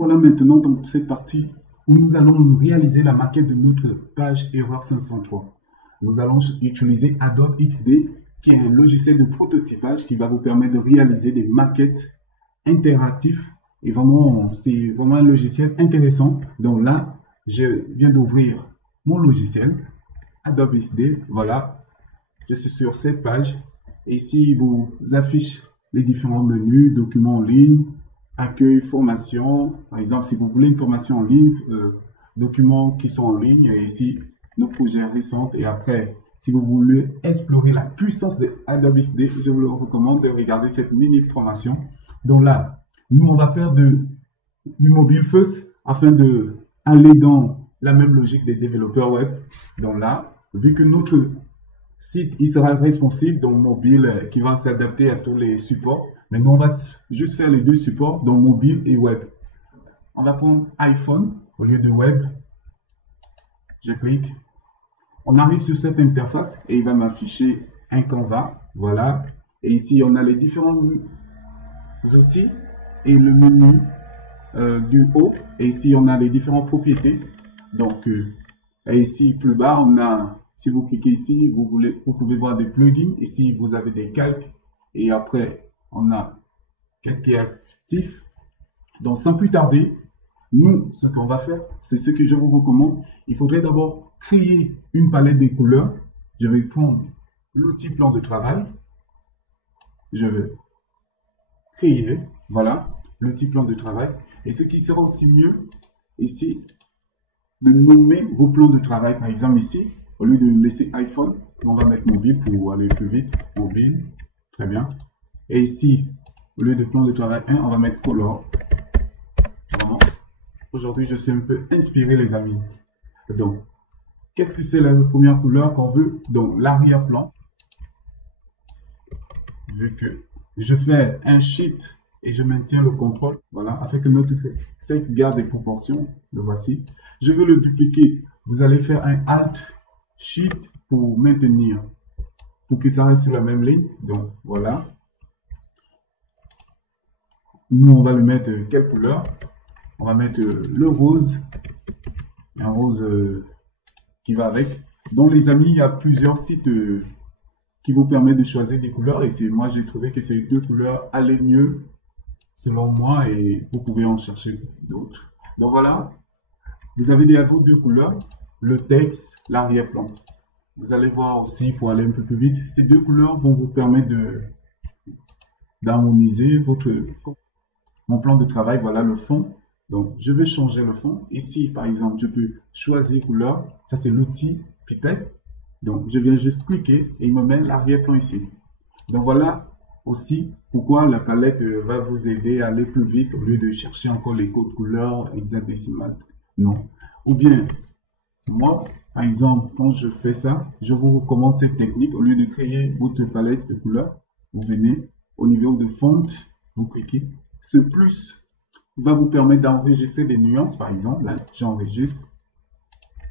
Voilà maintenant dans cette partie où nous allons réaliser la maquette de notre page erreur 503. Nous allons utiliser Adobe XD, qui est un logiciel de prototypage qui va vous permettre de réaliser des maquettes interactives. Et vraiment, c'est vraiment un logiciel intéressant. Donc là, je viens d'ouvrir mon logiciel Adobe XD. Voilà, je suis sur cette page. Et ici, il vous affiche les différents menus, documents en ligne, accueil, formation. Par exemple, si vous voulez une formation en ligne, documents qui sont en ligne, et ici, nos projets récents. Et après, si vous voulez explorer la puissance de Adobe XD, je vous le recommande de regarder cette mini formation. Donc là, nous, on va faire du mobile first afin de aller dans la même logique des développeurs web. Donc là, vu que notre site, il sera responsive, donc mobile, qui va s'adapter à tous les supports. Maintenant, on va juste faire les deux supports, donc mobile et web. On va prendre iPhone au lieu de web. Je clique. On arrive sur cette interface et il va m'afficher un Canva. Voilà. Et ici, on a les différents outils et le menu du haut. Et ici, on a les différentes propriétés. Donc, et ici, plus bas, on a... Si vous cliquez ici, vous pouvez voir des plugins. Ici, vous avez des calques. Et après, on a qu'est-ce qui est actif. Donc, sans plus tarder, nous, ce qu'on va faire, c'est ce que je vous recommande. Il faudrait d'abord créer une palette de couleurs. Je vais prendre l'outil plan de travail. Je vais créer, voilà, l'outil plan de travail. Et ce qui sera aussi mieux, ici, de nommer vos plans de travail. Par exemple, ici, au lieu de laisser iPhone, on va mettre mobile pour aller plus vite. Mobile, très bien. Et ici, au lieu de plan de travail 1, on va mettre color. Vraiment. Aujourd'hui, je suis un peu inspiré, les amis. Donc, qu'est-ce que c'est la première couleur qu'on veut? Donc, l'arrière-plan. Vu que je fais un shift et je maintiens le contrôle, voilà, afin que notre texte garde des proportions. Le voici. Je veux le dupliquer. Vous allez faire un Alt Shift pour maintenir, pour que ça reste sur la même ligne. Donc, voilà. Nous, on va le mettre quelle couleur? On va mettre le rose. Un rose qui va avec. Donc, les amis, il y a plusieurs sites qui vous permettent de choisir des couleurs. Et moi, j'ai trouvé que ces deux couleurs allaient mieux, selon moi. Et vous pouvez en chercher d'autres. Donc, voilà. Vous avez déjà vos deux couleurs, le texte, l'arrière-plan. Vous allez voir aussi, pour aller un peu plus vite, ces deux couleurs vont vous permettre d'harmoniser mon plan de travail. Voilà le fond. Donc, je vais changer le fond. Ici, par exemple, je peux choisir couleur. Ça, c'est l'outil pipette. Donc, je viens juste cliquer et il me met l'arrière-plan ici. Donc, voilà aussi pourquoi la palette va vous aider à aller plus vite au lieu de chercher encore les codes couleurs hexadécimales. Non. Ou bien, moi, par exemple, quand je fais ça, je vous recommande cette technique. Au lieu de créer votre palette de couleurs, vous venez au niveau de font, vous cliquez. Ce plus va vous permettre d'enregistrer des nuances. Par exemple, là, j'enregistre.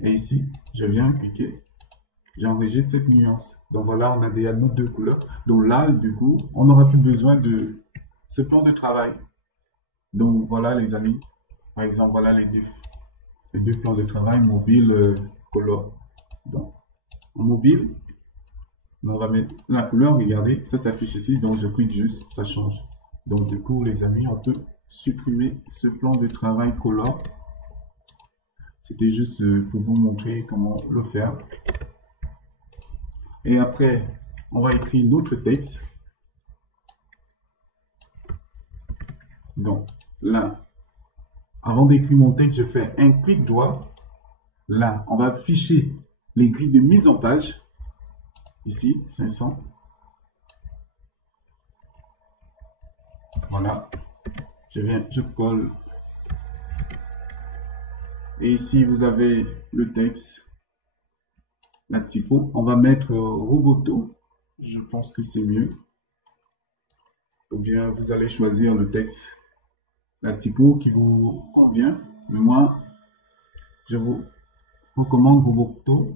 Et ici, je viens cliquer. J'enregistre cette nuance. Donc voilà, on a déjà nos deux couleurs. Donc là, du coup, on n'aura plus besoin de ce plan de travail. Donc voilà, les amis. Par exemple, voilà les deux plans de travail mobile color. Donc, en mobile, on va mettre la couleur, regardez, ça s'affiche ici, donc je clique juste, ça change. Donc du coup, les amis, on peut supprimer ce plan de travail color. C'était juste pour vous montrer comment le faire. Et après, on va écrire notre texte. Donc là, avant d'écrire mon texte, je fais un clic droit. Là, on va afficher les grilles de mise en page. Ici, 500. Voilà. Je colle. Et ici, vous avez le texte, la typo. On va mettre Roboto. Je pense que c'est mieux. Ou bien, vous allez choisir le texte, la typo qui vous convient. Mais moi, je vous recommande Roboto.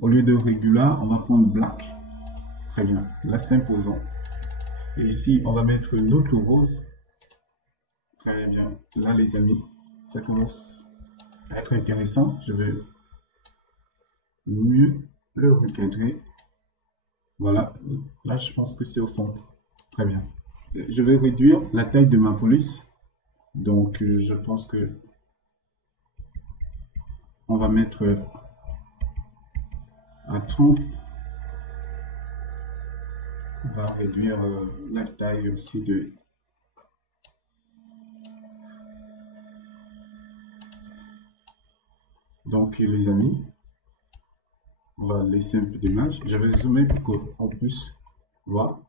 Au lieu de Regular, on va prendre Black. Très bien. Là, s'imposant. Et ici, on va mettre notre rose. Très bien. Là, les amis, ça commence à être intéressant. Je vais mieux le recadrer. Voilà. Là, je pense que c'est au centre. Très bien. Je vais réduire la taille de ma police. Donc, je pense que on va mettre à 30. On va réduire la taille aussi de... Donc, les amis, on va laisser un peu d'image. Je vais zoomer pour qu'on puisse voir.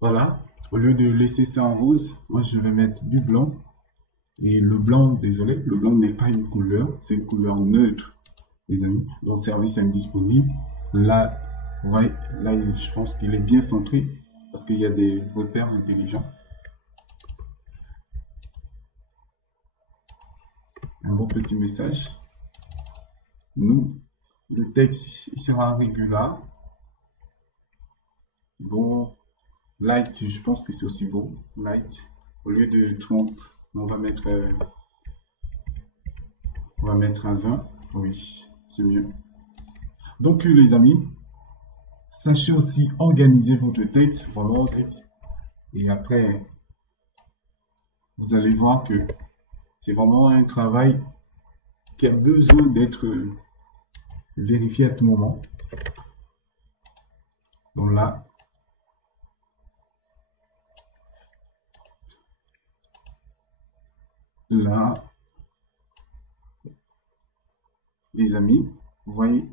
Voilà. Au lieu de laisser ça en rose, moi, je vais mettre du blanc. Et le blanc, désolé, le blanc n'est pas une couleur, c'est une couleur neutre, les amis. Donc, service indisponible. Là, ouais, là, je pense qu'il est bien centré parce qu'il y a des repères intelligents. Un bon petit message. Nous, le texte, il sera régulier. Bon, light, je pense que c'est aussi beau. Light. Au lieu de 30, on va mettre un 20. Oui, c'est mieux. Donc, les amis, sachez aussi organiser votre texte vraiment. Et après, vous allez voir que c'est vraiment un travail qui a besoin d'être vérifié à tout moment. Donc là, les amis, vous voyez.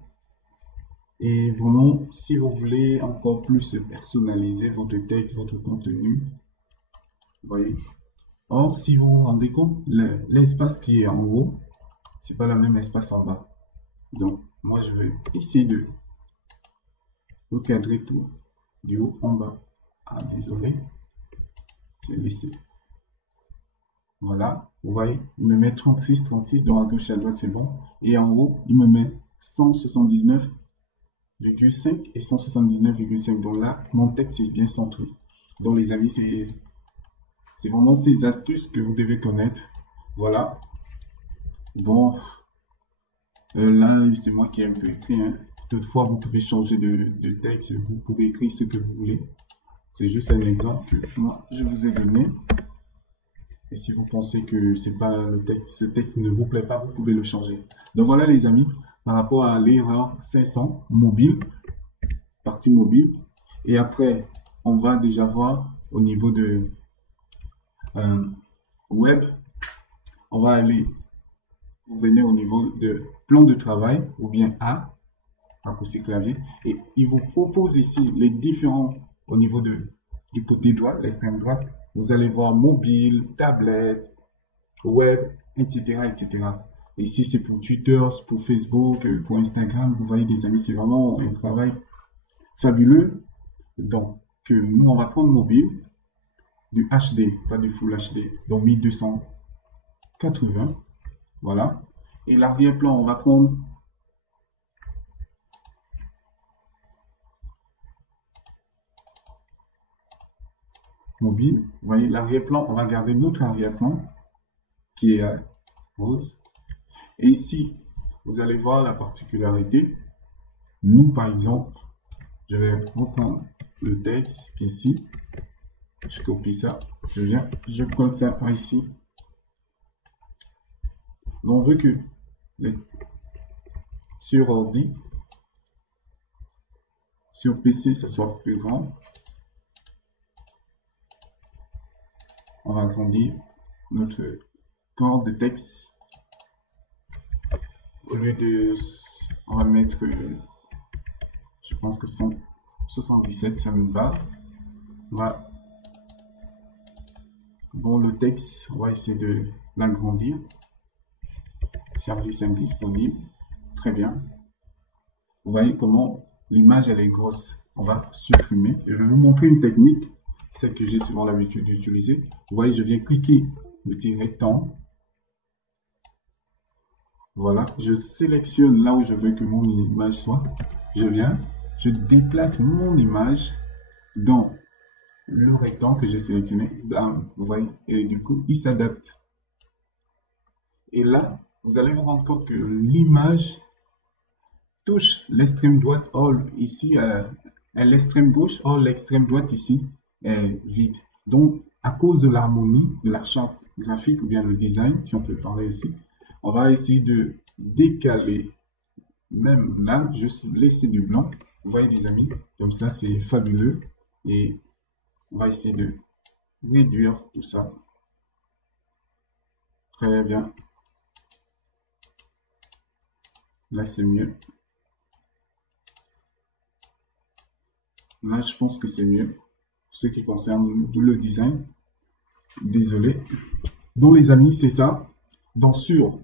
Et vraiment, si vous voulez encore plus personnaliser votre texte, votre contenu, vous voyez. Or, si vous vous rendez compte, l'espace qui est en haut, c'est pas le même espace en bas. Donc, moi, je vais essayer de recadrer tout du haut en bas. Ah, désolé, j'ai laissé. Voilà, vous voyez, il me met 36, 36, donc à gauche et à droite, c'est bon. Et en haut, il me met 179,5 et 179,5. Donc là, mon texte est bien centré. Donc les amis, c'est vraiment ces astuces que vous devez connaître. Voilà. Bon, là, c'est moi qui ai un peu écrit. Hein. Toutefois, vous pouvez changer de texte. Vous pouvez écrire ce que vous voulez. C'est juste un exemple que moi, je vous ai donné. Et si vous pensez que c'est pas le texte, ce texte ne vous plaît pas, vous pouvez le changer. Donc voilà les amis, par rapport à l'erreur 500 mobile, partie mobile. Et après, on va déjà voir au niveau de web, on va aller, vous venez au niveau de plan de travail ou bien A, raccourci clavier, et il vous propose ici les différents au niveau du côté droit, l'extrême droite. Vous allez voir mobile, tablette, web, etc., etc. Ici, c'est pour Twitter, pour Facebook, pour Instagram. Vous voyez, les amis, c'est vraiment un travail fabuleux. Donc, nous, on va prendre mobile, du HD, pas du Full HD, donc 1280. Voilà. Et l'arrière-plan, on va prendre mobile. Vous voyez, l'arrière-plan, on va garder notre arrière-plan qui est rose. Et ici, vous allez voir la particularité. Nous, par exemple, je vais reprendre le texte qui est ici. Je copie ça. Je viens, je colle ça par ici. Donc, on veut que sur ordi, sur PC, ça soit plus grand. On va agrandir notre corps de texte. Au lieu de, on va mettre, je pense que 177, ça me va. Bon, le texte, on va essayer de l'agrandir. Service indisponible. Très bien. Vous voyez comment l'image, elle est grosse. On va supprimer. Je vais vous montrer une technique, celle que j'ai souvent l'habitude d'utiliser. Vous voyez, je viens cliquer le petit rectangle. Voilà, je sélectionne là où je veux que mon image soit. Je viens, je déplace mon image dans le rectangle que j'ai sélectionné, bam, vous voyez, et du coup, il s'adapte. Et là, vous allez vous rendre compte que l'image touche l'extrême droite, all ici, à l'extrême gauche, all l'extrême droite ici est vide. Donc, à cause de l'harmonie, de la charte graphique ou bien le design, si on peut parler ici, on va essayer de décaler, même là, juste laisser du blanc. Vous voyez les amis, comme ça c'est fabuleux. Et on va essayer de réduire tout ça. Très bien. Là c'est mieux. Là je pense que c'est mieux. Pour ce qui concerne le design. Désolé. Donc les amis, c'est ça. Donc sur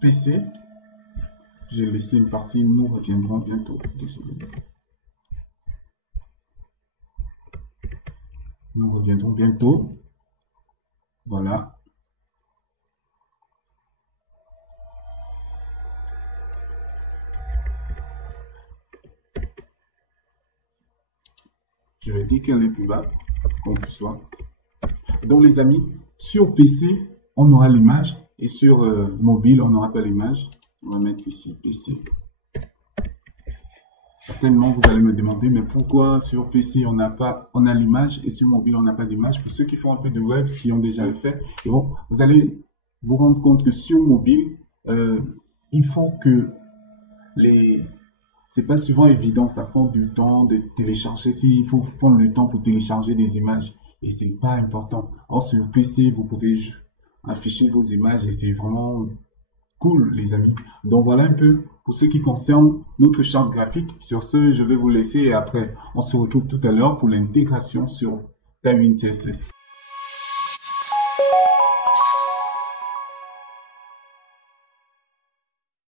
PC, j'ai laissé une partie, nous reviendrons bientôt. Désolé. Nous reviendrons bientôt. Voilà. Je vais dire qu'elle est plus bas, comme tu sois. Donc les amis, sur PC, on aura l'image et sur mobile, on n'aura pas l'image. On va mettre ici PC. Certainement, vous allez me demander, mais pourquoi sur PC on a l'image et sur mobile on n'a pas d'image? Pour ceux qui font un peu de web, qui ont déjà le fait, et bon, vous allez vous rendre compte que sur mobile, il faut que c'est pas souvent évident, ça prend du temps de télécharger. Il faut prendre le temps pour télécharger des images et c'est pas important. Or sur PC, vous pouvez afficher vos images et c'est vraiment cool, les amis. Donc voilà un peu pour ce qui concerne notre charte graphique. Sur ce, je vais vous laisser et après, on se retrouve tout à l'heure pour l'intégration sur Tailwind CSS.